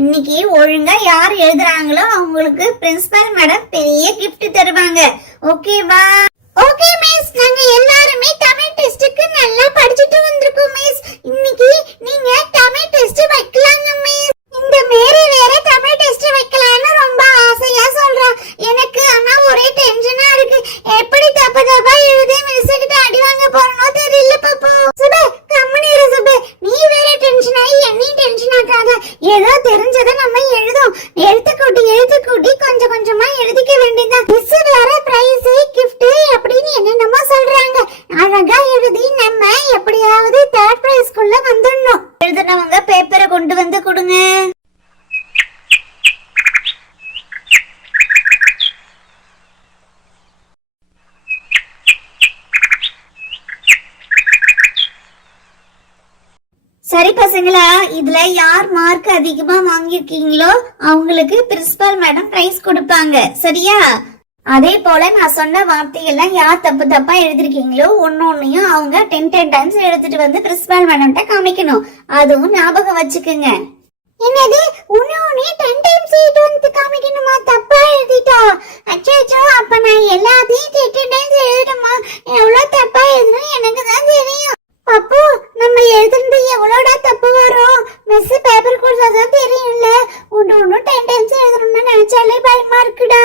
இன்னைக்கு ஒழுங்கா யார் எழுதுறாங்களோ அவங்களுக்கு பிரின்சிபல் மேடம் பெரிய gift தருவாங்க. ஓகேவா? ஓகே மிஸ், நாங்க எல்லாரும் தமிழ் டெஸ்டுக்கு நல்லா படிச்சிட்டு வந்திருக்கோம் மிஸ். இன்னைக்கு நீங்க தமிழ் டெஸ்ட் வைக்கலாங்க மிஸ். இந்த மேரி வேற தமிழ் டெஸ்ட் வைக்கலாம்னு ரொம்ப ஆசையா சொல்றா. எனக்கு ஆனா ஒரே டென்ஷனா இருக்கு. எப்படி தப்பு தப்பா எழுதி மிஸ் கிட்ட அடி வாங்க போறனோ தெரியல பாப்பா. சுபே கம்மனி இரு சுபே, நீ வேற டென்ஷன் ஆகி என்னையும் டென்ஷன் ஆகாத. ஏதோ தெரிஞ்சதை நம்ம எழுதும். எழுத்து கூட்டி கொஞ்சம் கொஞ்சமா எழுதிக்க வேண்டியதான். மிஸ் வேற பிரைஸ் gift அப்படின்னு என்னென்னமோ சொல்றாங்க. அழகா எழுதி நம்ம எப்படியாவது தேர்ட் பிரைஸ்க்குள்ள வந்துடணும். எழுதுனவங்க பேப்பரை கொண்டு வந்து கொடுங்க. சரி பசங்களா, இதுல யார் மார்க் அதிகமா வாங்கிருக்கீங்களோ அவங்களுக்கு பிரின்சிபல் மேடம் பிரைஸ் கொடுப்பாங்க. சரியா? அதே போல நான் சொன்ன வார்த்தையெல்லாம் யார் தப்பு தப்பா எழுதிருக்கீங்களோ ஒன்னொன்னையும் அவங்க 10 டைம்ஸ் எடுத்துட்டு வந்து பிரின்சிபல் மேடம்கிட்ட காமிக்கணும். அதுவும் ஞாபகம் வச்சுக்குங்க. என்னது, உன்னே 10 டைம்ஸ் வந்து காமிக்கணுமா? தப்பா எழுதிட்டா? அச்சோ, அப்ப நான் எல்லாத்தையும் 10 டைம்ஸ் எழுதணுமா? எவ்வளவு தப்பா எழுதணும் எனக்கு தான் தெரியும். அப்போ நம்ம எழுதுறது எவ்வளோடா தப்பு வரும்? மிஸ் பேப்பர் கொடுத்தாதான் தெரியும்ல. ஒன்னு 10 டைம்ஸ் எழுதணும்னு நினைச்சாலே பயமா இருக்குடா.